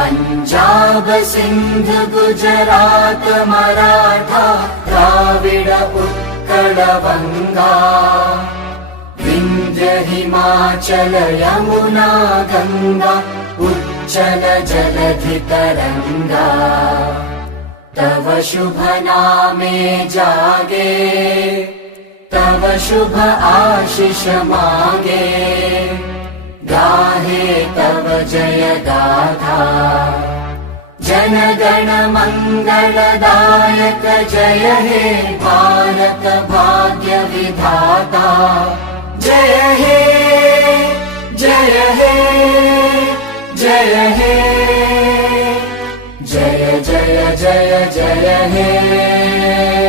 पंजाब सिंध गुजरात मराठा द्राविड उत्कल वंगा विंध्य हिमाचल यमुना गंगा उच्चल जलधि तरंगा तव शुभ नामे जागे तव शुभ आशीष मांगे गाहे तव जय गाथा जन गण मंगलदायक जय हे भारत भाग्य विधाता जय हे जय हे जय हे जय जय जय जय हे।